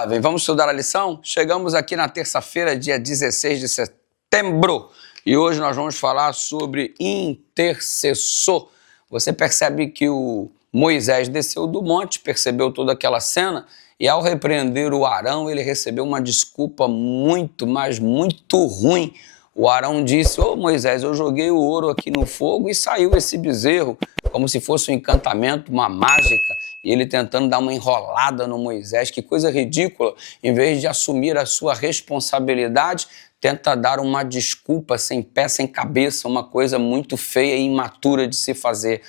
jovem, vamos estudar a lição? Chegamos aqui na terça-feira, dia 16 de setembro, e hoje nós vamos falar sobre intercessor. Você percebe que o Moisés desceu do monte, percebeu toda aquela cena, e ao repreender o Arão, ele recebeu uma desculpa muito, mas muito ruim. O Arão disse: ô Moisés, eu joguei o ouro aqui no fogo e saiu esse bezerro, como se fosse um encantamento, uma mágica. E ele tentando dar uma enrolada no Moisés, que coisa ridícula. Em vez de assumir a sua responsabilidade, tenta dar uma desculpa sem pé, sem cabeça, uma coisa muito feia e imatura de se fazer.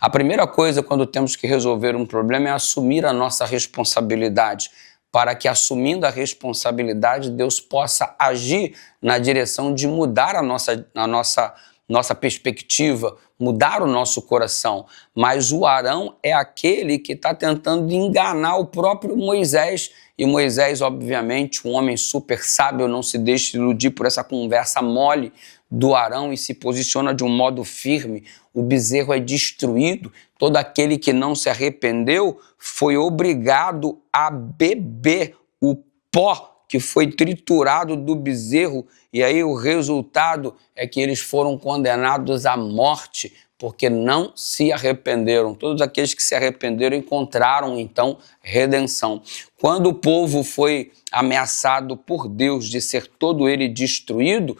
A primeira coisa quando temos que resolver um problema é assumir a nossa responsabilidade, para que, assumindo a responsabilidade, Deus possa agir na direção de mudar a nossa perspectiva, mudar o nosso coração. Mas o Arão é aquele que está tentando enganar o próprio Moisés. E Moisés, obviamente, um homem super sábio, não se deixa iludir por essa conversa mole do Arão e se posiciona de um modo firme. O bezerro é destruído. Todo aquele que não se arrependeu foi obrigado a beber o pó que foi triturado do bezerro, e aí o resultado é que eles foram condenados à morte, porque não se arrependeram. Todos aqueles que se arrependeram encontraram, então, redenção. Quando o povo foi ameaçado por Deus de ser todo ele destruído,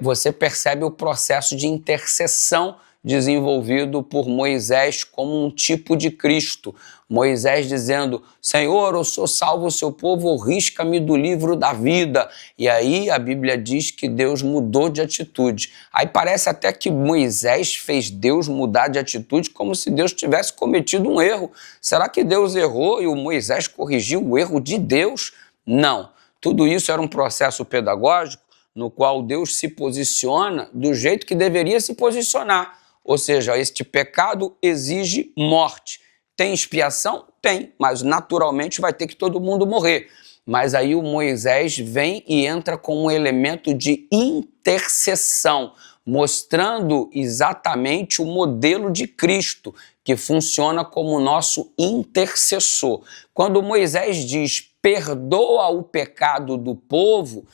você percebe o processo de intercessão desenvolvido por Moisés como um tipo de Cristo. Moisés dizendo: Senhor, eu sou salvo o seu povo, risca-me do livro da vida. E aí a Bíblia diz que Deus mudou de atitude. Aí parece até que Moisés fez Deus mudar de atitude como se Deus tivesse cometido um erro. Será que Deus errou e o Moisés corrigiu o erro de Deus? Não. Tudo isso era um processo pedagógico no qual Deus se posiciona do jeito que deveria se posicionar. Ou seja, este pecado exige morte. Tem expiação? Tem, mas naturalmente vai ter que todo mundo morrer. Mas aí o Moisés vem e entra com um elemento de intercessão, mostrando exatamente o modelo de Cristo, que funciona como nosso intercessor. Quando Moisés diz: perdoa o pecado do povo,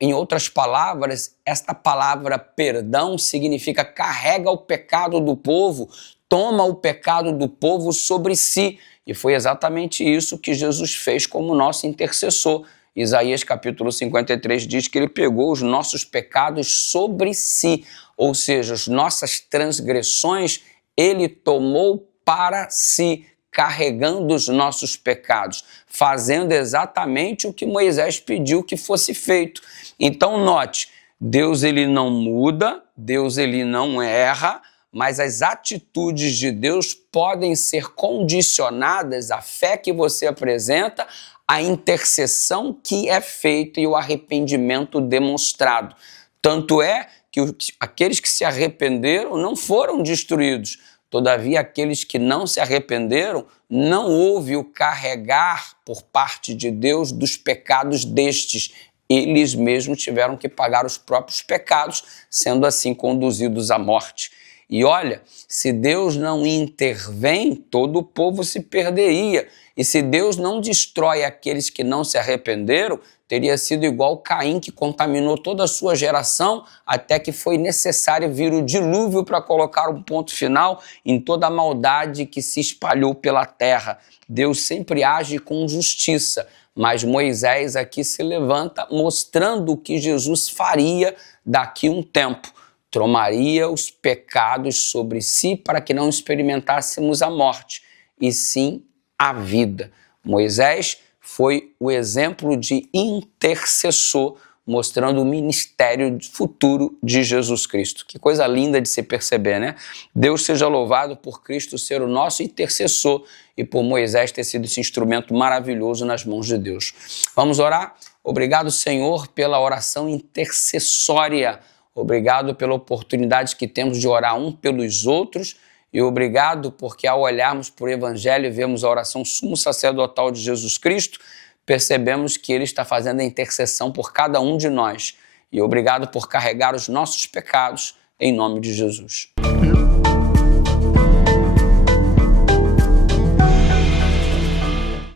em outras palavras, esta palavra perdão significa carrega o pecado do povo, toma o pecado do povo sobre si. E foi exatamente isso que Jesus fez como nosso intercessor. Isaías capítulo 53 diz que ele pegou os nossos pecados sobre si, ou seja, as nossas transgressões ele tomou para si, carregando os nossos pecados, fazendo exatamente o que Moisés pediu que fosse feito. Então note, Deus ele não muda, Deus ele não erra, mas as atitudes de Deus podem ser condicionadas à fé que você apresenta, à intercessão que é feita e o arrependimento demonstrado. Tanto é que aqueles que se arrependeram não foram destruídos. Todavia, aqueles que não se arrependeram, não houve o carregar por parte de Deus dos pecados destes. Eles mesmos tiveram que pagar os próprios pecados, sendo assim conduzidos à morte. E olha, se Deus não intervém, todo o povo se perderia. E se Deus não destrói aqueles que não se arrependeram, teria sido igual Caim, que contaminou toda a sua geração, até que foi necessário vir o dilúvio para colocar um ponto final em toda a maldade que se espalhou pela terra. Deus sempre age com justiça, mas Moisés aqui se levanta mostrando o que Jesus faria daqui a um tempo. Tomaria os pecados sobre si para que não experimentássemos a morte, e sim a vida. Moisés foi o exemplo de intercessor, mostrando o ministério futuro de Jesus Cristo. Que coisa linda de se perceber, né? Deus seja louvado por Cristo ser o nosso intercessor e por Moisés ter sido esse instrumento maravilhoso nas mãos de Deus. Vamos orar? Obrigado, Senhor, pela oração intercessória. Obrigado pela oportunidade que temos de orar um pelos outros. E obrigado porque, ao olharmos para o Evangelho e vemos a oração sumo sacerdotal de Jesus Cristo, percebemos que Ele está fazendo a intercessão por cada um de nós. E obrigado por carregar os nossos pecados, em nome de Jesus.